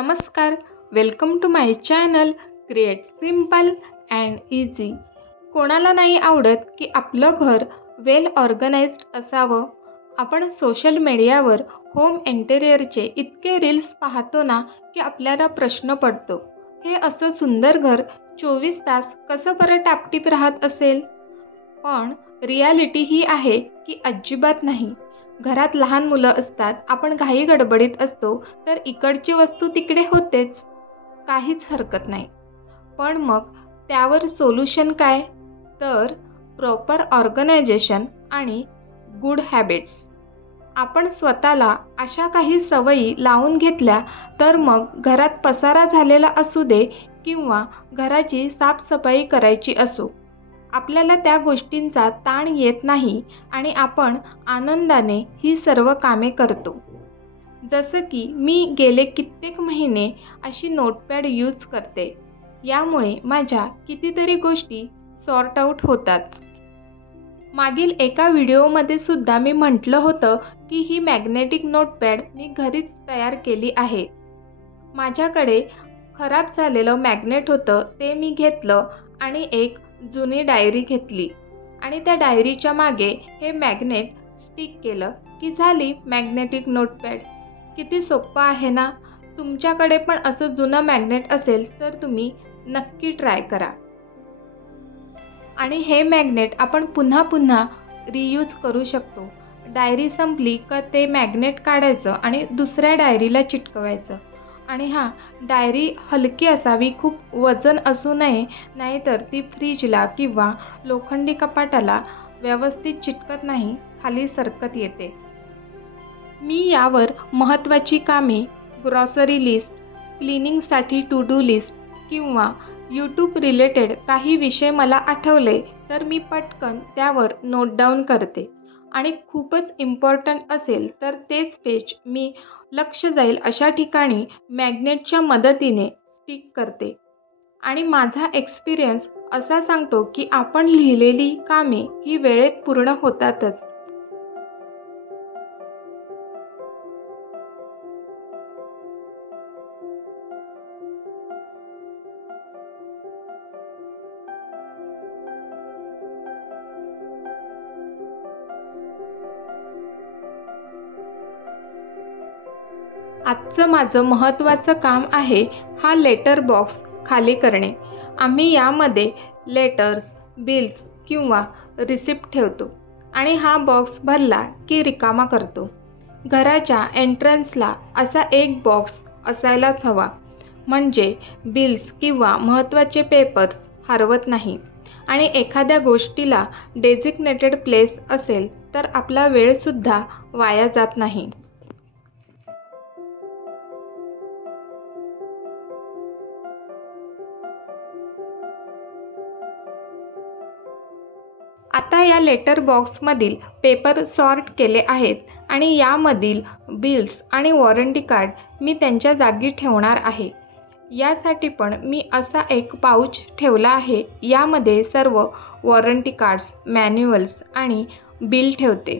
नमस्कार, welcome to my channel create simple and easy. कोणाला नाही आवडत की आपलं घर वेल ऑर्गनाइज्ड असावं. आपण सोशल मीडियावर होम इंटेरियरचे इतके रील्स पाहतो ना की आपल्याला प्रश्न पडतो, हे असं सुंदर घर 24 तास कसं बरं टापटीप राहत असेल. पण रियालिटी ही आहे की अजिबात नाही. घरात लहान मुलं असतात, आपण घाई गडबडीत असतो, तर इकडची वस्तू तिकडे होतेच, काहीच हरकत नाही. पण मग त्यावर सोल्युशन काय? तर प्रॉपर ऑर्गनायझेशन आणि गुड हॅबिट्स. आपण स्वतःला अशा काही सवयी लावून घेतल्या तर मग घरात पसारा झालेला असू दे किंवा घराची साफसफाई करायची असो, आपल्याला त्या गोष्टींचा ताण येत नाही आणि आपण आनंदाने ही सर्व कामे करतो. जसं की मी गेले कित्येक महिने अशी नोटपॅड यूज करते. यामुळे माझ्या कितीतरी गोष्टी सॉर्ट आऊट होतात. मागील एका व्हिडिओमध्ये सुद्धा मी म्हटलं होतं की ही मॅग्नेटिक नोटपॅड मी घरीच तयार केली आहे. माझ्याकडे खराब झालेलं मॅग्नेट होतं, ते मी घेतलं आणि एक जुनी डायरी घेतली आणि त्या डायरीच्या मागे हे मॅग्नेट स्टिक केलं की झाली मॅग्नेटिक नोटपॅड. किती सोपं आहे ना. तुमच्याकडे पण असं जुनं मॅग्नेट असेल तर तुम्ही नक्की ट्राय करा. आणि हे मॅग्नेट आपण पुन्हा पुन्हा रियूज करू शकतो. डायरी संपली का ते मॅग्नेट काढायचं आणि दुसऱ्या डायरीला चिटकवायचं. आणि डायरी हलकी असावी, खूप वजन असू नये, नाहीतर ती फ्रीजला किंवा लोखंडी कपाटाला व्यवस्थित चिटकत नाही, खाली सरकत येते. मी यावर महत्त्वाची कामे, ग्रॉसरी लिस्ट, क्लिनिंगसाठी टू डू लिस्ट किंवा यूट्यूब रिलेटेड काही विषय मला आठवले तर मी पटकन त्यावर नोट डाऊन करते. आणि खूपच इम्पॉर्टंट असेल तर तेच पेज मी लक्ष जाईल अशा ठिकाणी मॅग्नेटच्या मदतीने स्टिक करते. आणि माझा एक्सपिरियन्स असा सांगतो की आपण लिहिलेली कामे ही वेळेत पूर्ण होतातच. आजचं माझं महत्त्वाचं काम आहे हा लेटर बॉक्स खाली करणे. आम्ही यामध्ये लेटर्स, बिल्स किंवा रिसिप्ट ठेवतो आणि हा बॉक्स भरला की रिकामा करतो. घराच्या एंट्रन्सला असा एक बॉक्स असायलाच हवा, म्हणजे बिल्स किंवा महत्त्वाचे पेपर्स हरवत नाही. आणि एखाद्या गोष्टीला डेझिग्नेटेड प्लेस असेल तर आपला वेळसुद्धा वाया जात नाही. आता या लेटर बॉक्समधील पेपर सॉर्ट केले आहेत आणि यामधील बिल्स आणि वॉरंटी कार्ड मी त्यांच्या जागी ठेवणार आहे. यासाठी पण मी असा एक पाऊच ठेवला आहे. यामध्ये सर्व वॉरंटी कार्ड्स, मॅन्युअल्स आणि बिल ठेवते.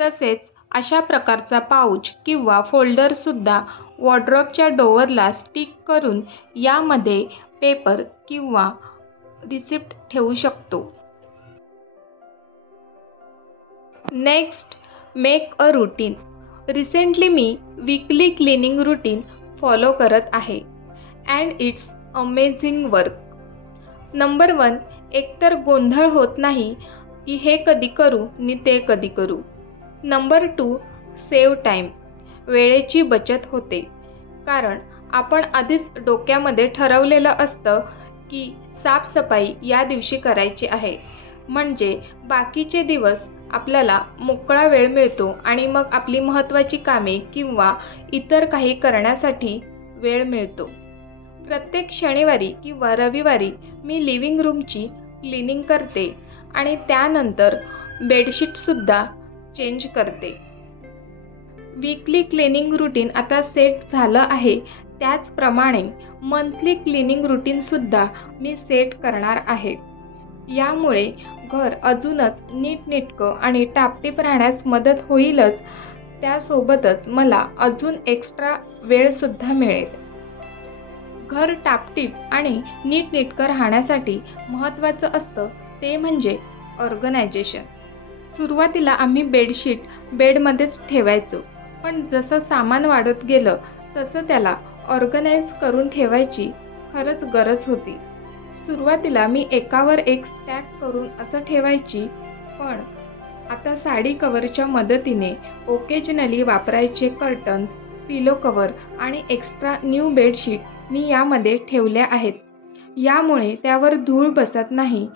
तसेच अशा प्रकारचा पाऊच किंवा फोल्डरसुद्धा वॉर्डरोबच्या डोअरला स्टिक करून यामध्ये पेपर किंवा रिसिप्ट ठेवू शकतो. Next, make a routine. Recently me weekly cleaning routine follow करत आहे and it's amazing work. Number 1, एकतर गोंधळ होत नाही की हे कधी करू नि ते कधी करू. Number 2, save time. वेळेची बचत होते, कारण आपण आधीच डोक्यामध्ये ठरवलेलं असतं की साफसफाई या दिवशी करायची आहे, म्हणजे बाकीचे दिवस आपल्याला मोकळा वेळ मिळतो आणि मग आपली महत्त्वाची कामे किंवा इतर काही करण्यासाठी वेळ मिळतो. प्रत्येक शनिवारी किंवा रविवारी मी लिव्हिंग रूमची क्लिनिंग करते आणि त्यानंतर बेडशीटसुद्धा चेंज करते. वीकली क्लिनिंग रुटीन आता सेट झालं आहे, त्याचप्रमाणे मंथली क्लिनिंग रुटीनसुद्धा मी सेट करणार आहे. यामुळे घर अजूनच नीटनेटकं आणि टापटीप राहण्यास मदत होईलच, त्यासोबतच मला अजून एक्स्ट्रा वेळसुद्धा मिळेल. घर टापटीप आणि नीटनेटकं राहण्यासाठी महत्त्वाचं असतं ते म्हणजे ऑर्गनायझेशन. सुरुवातीला आम्ही बेडशीट बेडमध्येच ठेवायचो, पण जसं सामान वाढत गेलं तसं त्याला ऑर्गनाईज करून ठेवायची खरंच गरज होती. सुरुवातीला मी एकावर एक स्टॅक करून असं ठेवायची, पण आता साडी कव्हरच्या मदतीने ओकेजनली वापरायचे कर्टन्स, पिलो कव्हर आणि एक्स्ट्रा न्यू बेडशीट मी यामध्ये ठेवल्या आहेत. यामुळे त्यावर धूळ बसत नाही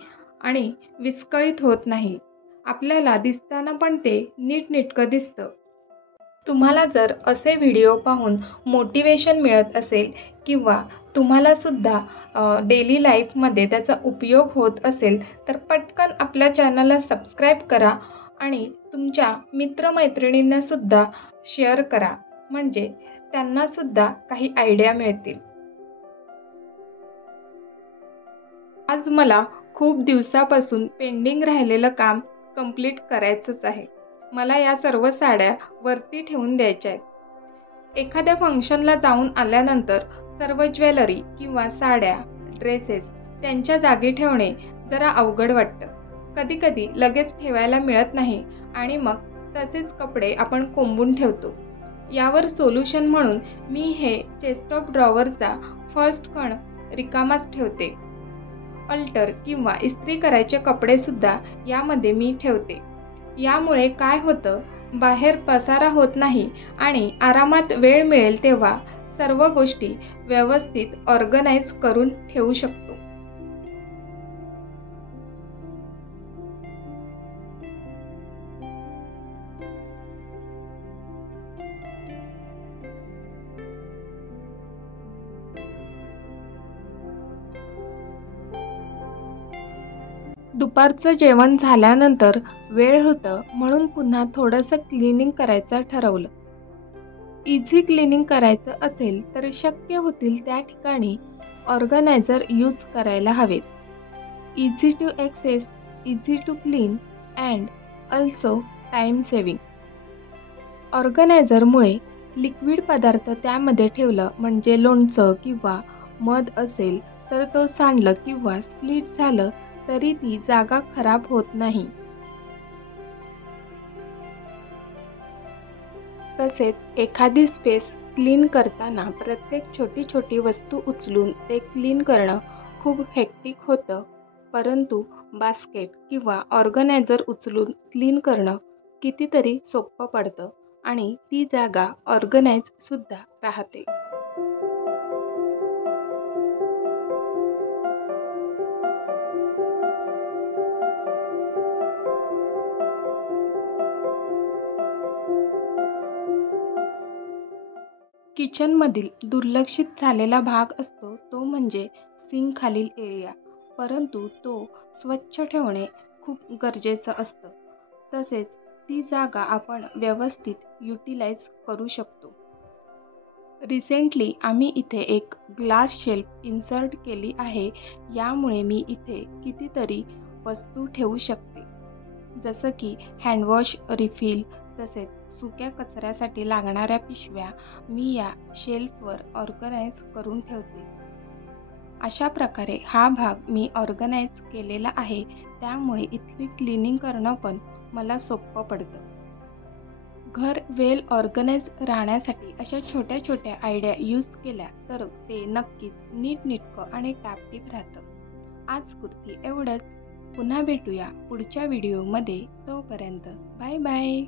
आणि विस्कळीत होत नाही. आपल्याला दिसताना पण ते नीटनेटकं दिसतं. तुम्हाला जर असे व्हिडिओ पाहून मोटिवेशन मिळत असेल किंवा तुम्हालासुद्धा डेली लाईफमध्ये त्याचा उपयोग होत असेल तर पटकन आपल्या चॅनलला सबस्क्राईब करा आणि तुमच्या मित्रमैत्रिणींनासुद्धा शेअर करा, म्हणजे त्यांनासुद्धा काही आयडिया मिळतील. आज मला खूप दिवसापासून पेंडिंग राहिलेलं काम कंप्लीट करायचंच आहे. मला या सर्व साड्या वरती ठेवून द्यायच्या आहेत. एखाद्या फंक्शनला जाऊन आल्यानंतर सर्व ज्वेलरी किंवा साड्या, ड्रेसेस त्यांच्या जागी ठेवणे जरा अवघड वाटतं. कधीकधी लगेच ठेवायला मिळत नाही आणि मग तसेच कपडे आपण कोंबून ठेवतो. यावर सोल्युशन म्हणून मी हे चेस्ट ऑफ ड्रॉवरचा फर्स्ट खण रिकामाच ठेवते. अल्टर किंवा इस्त्री करायचे कपडेसुद्धा यामध्ये मी ठेवते. यामुळे काय होतं, बाहेर पसारा होत नाही आणि आरामात वेळ मिळेल तेव्हा सर्व गोष्टी व्यवस्थित ऑर्गनाईज करून ठेवू शकतो. दुपारचं जेवण झाल्यानंतर वेळ होतं म्हणून पुन्हा थोडंसं क्लिनिंग करायचं ठरवलं. इझी क्लिनिंग करायचं असेल तर शक्य होतील त्या ठिकाणी ऑर्गनायझर यूज करायला हवेत. Easy to access, easy to clean and also time saving. ऑर्गनायझरमुळे लिक्विड पदार्थ त्यामध्ये ठेवलं म्हणजे लोणचं किंवा मध असेल तर तो सांडलं किंवा स्प्लिट झालं तरी ती जागा खराब होत नाही. तसेच एखादी स्पेस क्लीन करताना प्रत्येक छोटी छोटी वस्तू उचलून ते क्लीन करणं खूप हेक्टिक होतं, परंतु बास्केट किंवा ऑर्गनायझर उचलून क्लीन करणं कितीतरी सोपं पडतं आणि ती जागा ऑर्गनाईज सुद्धा राहते. किचनमधील दुर्लक्षित झालेला भाग असतो तो म्हणजे सिंक खालील एरिया, परंतु तो स्वच्छ ठेवणे खूप गरजेचं असतं. तसेच ती जागा आपण व्यवस्थित युटिलाइज करू शकतो. रिसेंटली आम्ही इथे एक ग्लास शेल्फ इन्सर्ट केली आहे. यामुळे मी इथे कितीतरी वस्तू ठेवू शकते, जसं की हँडवॉश रिफिल, तसेच सुक्या कचऱ्यासाठी लागणाऱ्या पिशव्या मी या शेल्फवर ऑर्गनाईज करून ठेवते. अशा प्रकारे हा भाग मी ऑर्गनाईज केलेला आहे, त्यामुळे इथली क्लिनिंग करणं पण मला सोपं पडतं. घर वेल ऑर्गनाईज राहण्यासाठी अशा छोट्या छोट्या आयडिया यूज केल्या तर ते नक्कीच नीटनेटकं आणि टापटीप राहतं. आज पुरती एवढंच. पुन्हा भेटूया पुढच्या व्हिडिओमध्ये. तोपर्यंत बाय बाय.